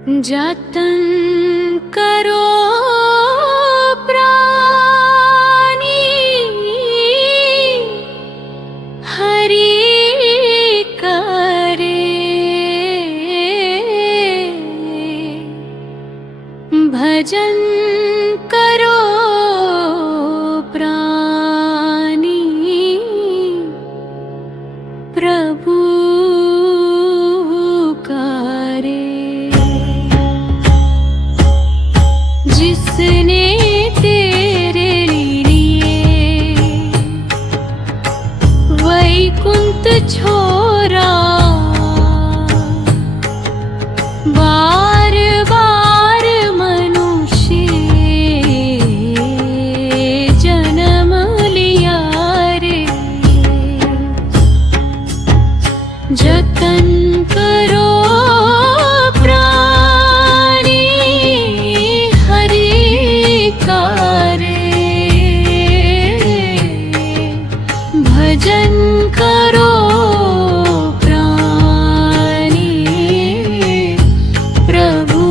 जतन करो प्राणी हरि करे, भजन करो प्राणी प्रभु करे। जिसने तेरे लिए वैकुंठ छोड़ा, बार बार मनुष्य जन्म लिया रे। जतन करो प्राणी हरि करे, भजन करो प्राणी प्रभु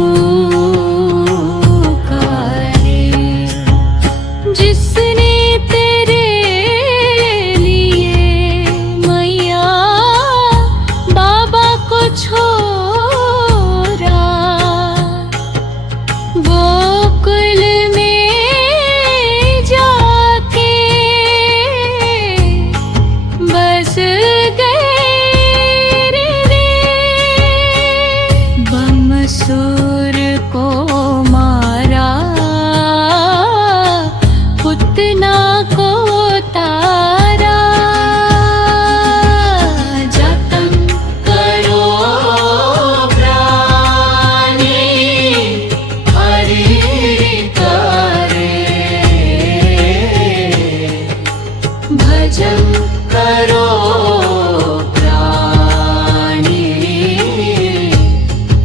करे। जिसने तेरे लिए मैया बाबा को छोड़ा, गोकुल में जाके बस गए रे। बमसूर को मारा, पुतना को तारा। जतन करो प्राणी हरि करे, भजन करो प्राणी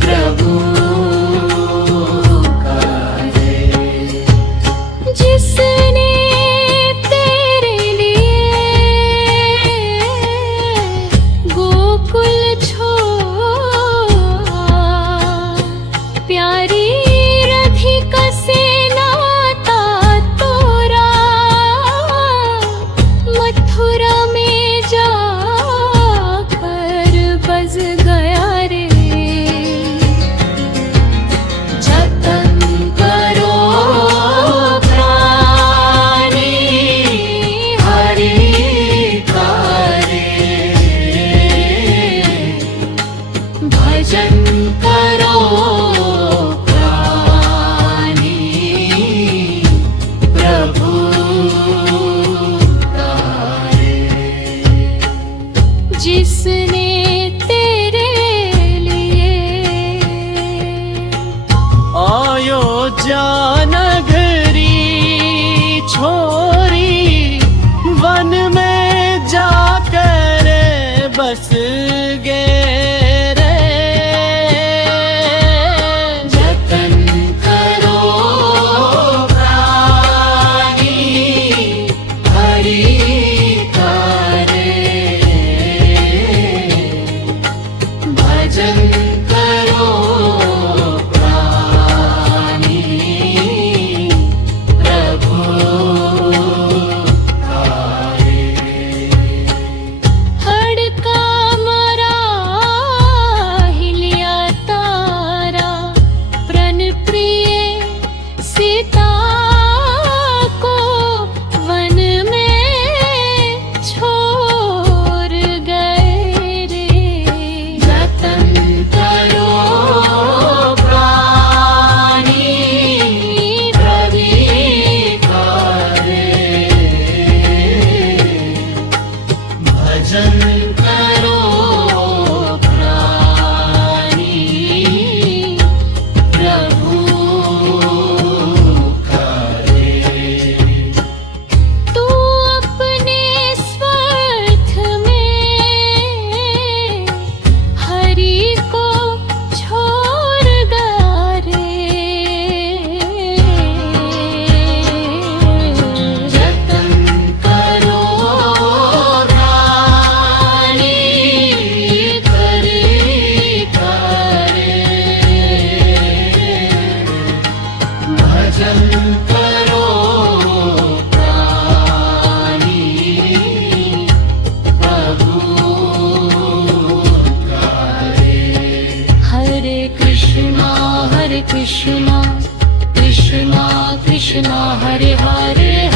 प्रभु करे। जिसने तेरे लिए गोकुल छोड़ा, प्यारी राधिका से नाता तोरा, मथुरा में जाकर बस गया रे। जतन करो प्राणी हरि करे, भजन करो प्राणी प्रभु करे। जिसने तेरे लिए अयोध्या नगरी छोरी, वन में जाकर बस गए रे। जतन करो प्राणी हरि करे, भजन करो प्राणी प्रभु करे। हड़का मरा कृष्णा कृष्णा कृष्णा हरे हरे